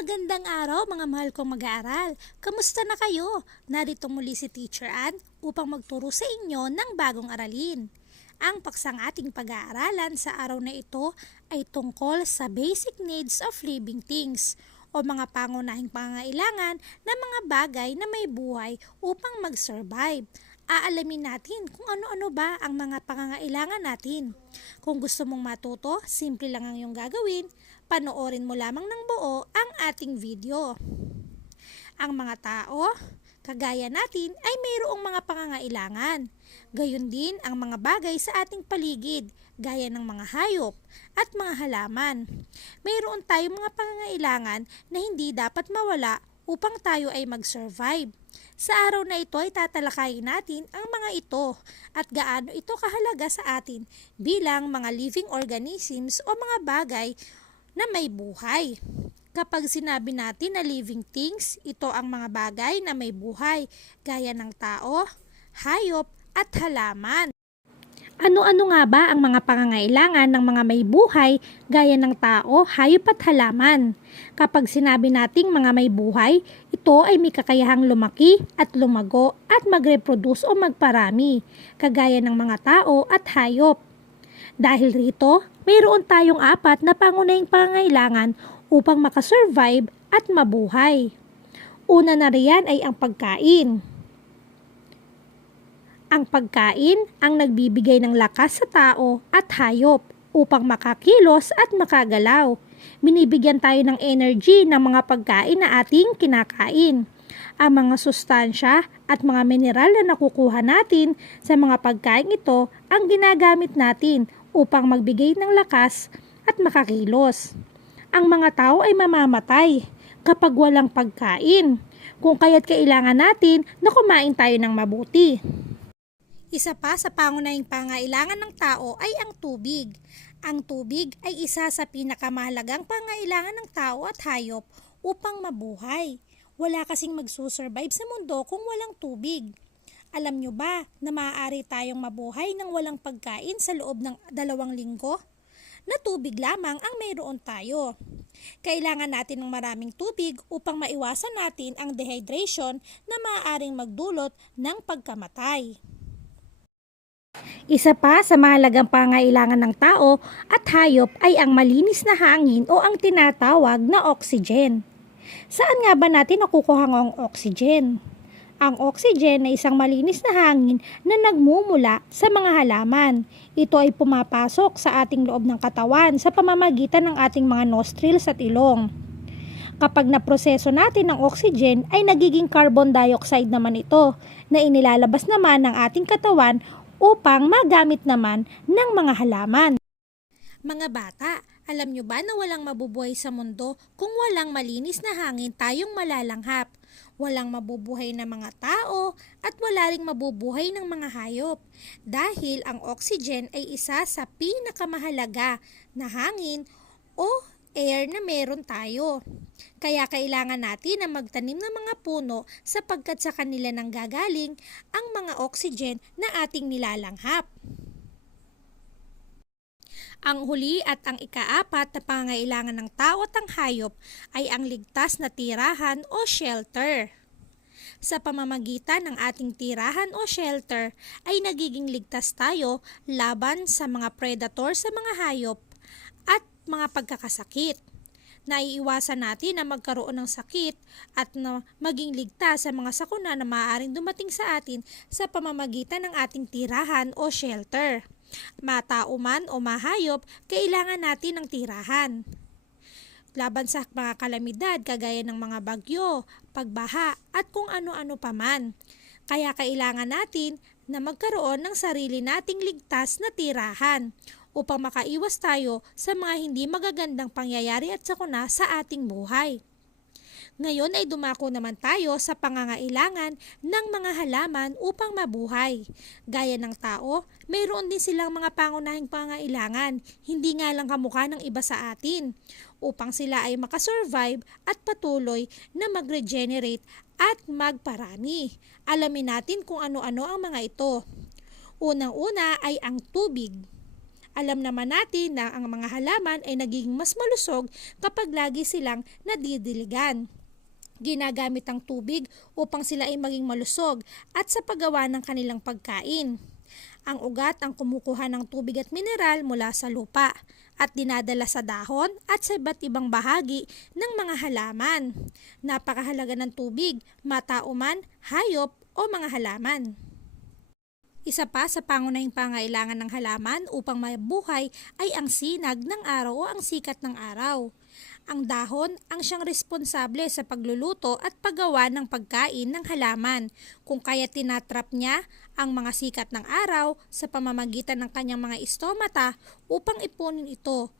Magandang araw mga mahal kong mag-aaral. Kamusta na kayo? Narito muli si Teacher Ann upang magturo sa inyo ng bagong aralin. Ang paksang ating pag-aaralan sa araw na ito ay tungkol sa basic needs of living things o mga pangunahing pangangailangan ng mga bagay na may buhay upang mag-survive. Aalamin natin kung ano-ano ba ang mga pangangailangan natin. Kung gusto mong matuto, simple lang ang iyong gagawin. Panoorin mo lamang ng buo ating video. Ang mga tao, kagaya natin, ay mayroong mga pangangailangan. Gayon din ang mga bagay sa ating paligid, gaya ng mga hayop at mga halaman. Mayroon tayong mga pangangailangan na hindi dapat mawala upang tayo ay mag-survive. Sa araw na ito ay tatalakayin natin ang mga ito at gaano ito kahalaga sa atin bilang mga living organisms o mga bagay na may buhay. Kapag sinabi natin na living things, ito ang mga bagay na may buhay gaya ng tao, hayop at halaman. Ano-ano nga ba ang mga pangangailangan ng mga may buhay gaya ng tao, hayop at halaman? Kapag sinabi nating mga may buhay, ito ay may kakayahang lumaki at lumago at magreproduce o magparami, kagaya ng mga tao at hayop. Dahil rito, mayroon tayong apat na pangunahing pangangailangan upang makasurvive at mabuhay. Una na riyan ay ang pagkain. Ang pagkain ang nagbibigay ng lakas sa tao at hayop upang makakilos at makagalaw. Binibigyan tayo ng energy ng mga pagkain na ating kinakain. Ang mga sustansya at mga mineral na nakukuha natin sa mga pagkain ito ang ginagamit natin upang magbigay ng lakas at makakilos. Ang mga tao ay mamamatay kapag walang pagkain, kung kaya't kailangan natin na kumain tayo ng mabuti. Isa pa sa pangunahing pangailangan ng tao ay ang tubig. Ang tubig ay isa sa pinakamahalagang pangailangan ng tao at hayop upang mabuhay. Wala kasing magsusurvive sa mundo kung walang tubig. Alam nyo ba na maaari tayong mabuhay ng walang pagkain sa loob ng dalawang linggo? Na tubig lamang ang mayroon tayo. Kailangan natin ng maraming tubig upang maiwasan natin ang dehydration na maaaring magdulot ng pagkamatay. Isa pa sa mahalagang pangailangan ng tao at hayop ay ang malinis na hangin o ang tinatawag na oxygen. Saan nga ba natin nakukuha ang oxygen? Ang oxygen ay isang malinis na hangin na nagmumula sa mga halaman. Ito ay pumapasok sa ating loob ng katawan sa pamamagitan ng ating mga nostrils at ilong. Kapag naproseso natin ng oxygen ay nagiging carbon dioxide naman ito na inilalabas naman ng ating katawan upang magamit naman ng mga halaman. Mga bata, alam nyo ba na walang mabubuhay sa mundo kung walang malinis na hangin tayong malalanghap? Walang mabubuhay na mga tao at wala ring mabubuhay ng mga hayop. Dahil ang oxygen ay isa sa pinakamahalaga na hangin o air na meron tayo. Kaya kailangan natin na magtanim ng mga puno sapagkat sa kanila nang gagaling ang mga oxygen na ating nilalanghap. Ang huli at ang ikaapat na pangailangan ng tao at ang hayop ay ang ligtas na tirahan o shelter. Sa pamamagitan ng ating tirahan o shelter ay nagiging ligtas tayo laban sa mga predator sa mga hayop at mga pagkakasakit. Naiiwasan natin na magkaroon ng sakit at na maging ligtas sa mga sakuna na maaaring dumating sa atin sa pamamagitan ng ating tirahan o shelter. Matao man o mahayop, kailangan natin ng tirahan. Laban sa mga kalamidad kagaya ng mga bagyo, pagbaha at kung ano-ano pa man. Kaya kailangan natin na magkaroon ng sarili nating ligtas na tirahan upang makaiwas tayo sa mga hindi magagandang pangyayari at sakuna sa ating buhay. Ngayon ay dumako naman tayo sa pangangailangan ng mga halaman upang mabuhay. Gaya ng tao, mayroon din silang mga pangunahing pangangailangan, hindi nga lang kamukha ng iba sa atin, upang sila ay makasurvive at patuloy na mag-regenerate at magparami. Alamin natin kung ano-ano ang mga ito. Unang-una ay ang tubig. Alam naman natin na ang mga halaman ay nagiging mas malusog kapag lagi silang nadidiligan. Ginagamit ang tubig upang sila ay maging malusog at sa paggawa ng kanilang pagkain. Ang ugat ang kumukuha ng tubig at mineral mula sa lupa at dinadala sa dahon at sa iba't ibang bahagi ng mga halaman. Napakahalaga ng tubig, matao man, hayop o mga halaman. Isa pa sa pangunahing pangailangan ng halaman upang mabuhay ay ang sinag ng araw o ang sikat ng araw. Ang dahon ang siyang responsable sa pagluluto at paggawa ng pagkain ng halaman kung kaya tinatrap niya ang mga sikat ng araw sa pamamagitan ng kanyang mga istomata upang ipunin ito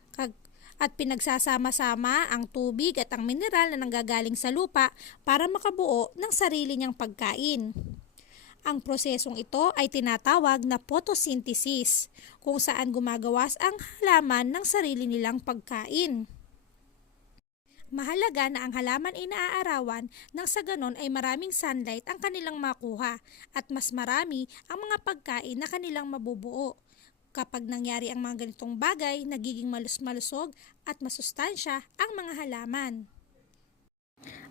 at pinagsasama-sama ang tubig at ang mineral na nanggagaling sa lupa para makabuo ng sarili niyang pagkain. Ang prosesong ito ay tinatawag na photosynthesis, kung saan gumagawas ang halaman ng sarili nilang pagkain. Mahalaga na ang halaman ay naaarawan nang sa ganon ay maraming sunlight ang kanilang makuha at mas marami ang mga pagkain na kanilang mabubuo. Kapag nangyari ang mga ganitong bagay, nagiging malus-malusog at masustansya ang mga halaman.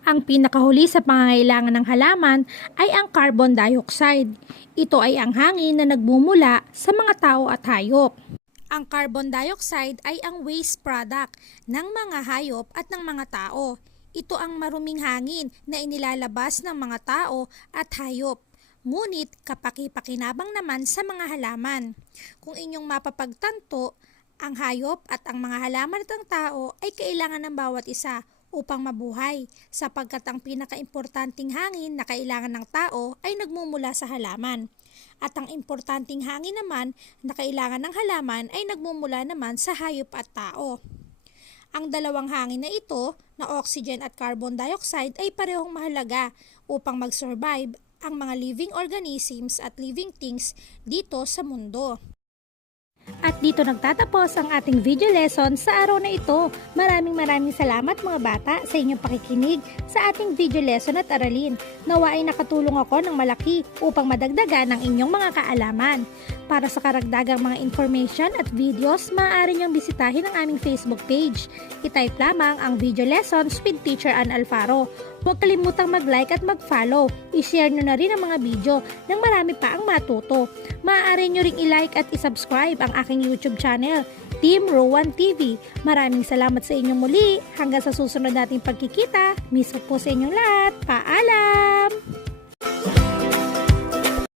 Ang pinakahuli sa pangangailangan ng halaman ay ang carbon dioxide. Ito ay ang hangin na nagmumula sa mga tao at hayop. Ang carbon dioxide ay ang waste product ng mga hayop at ng mga tao. Ito ang maruming hangin na inilalabas ng mga tao at hayop. Ngunit kapaki-pakinabang naman sa mga halaman. Kung inyong mapapagtanto, ang hayop at ang mga halaman at ang tao ay kailangan ng bawat isa upang mabuhay sapagkat ang pinakaimportanting hangin na kailangan ng tao ay nagmumula sa halaman. At ang importanteng hangin naman na kailangan ng halaman ay nagmumula naman sa hayop at tao. Ang dalawang hangin na ito, na oxygen at carbon dioxide ay parehong mahalaga upang mag-survive ang mga living organisms at living things dito sa mundo. At dito nagtatapos ang ating video lesson sa araw na ito. Maraming maraming salamat mga bata sa inyong pakikinig sa ating video lesson at aralin. Nawa ay nakatulong ako ng malaki upang madagdagan ang inyong mga kaalaman. Para sa karagdagang mga information at videos, maaari niyong bisitahin ang aming Facebook page. I-type lamang ang video lessons with Teacher Ann Alfaro. Huwag kalimutang mag-like at mag-follow. I-share nyo na rin ang mga video nang marami pa ang matuto. Maaari nyo ring i-like at i-subscribe ang aking YouTube channel, Team Rowan TV. Maraming salamat sa inyong muli. Hanggang sa susunod nating pagkikita. Miss po sa inyong lahat. Paalam!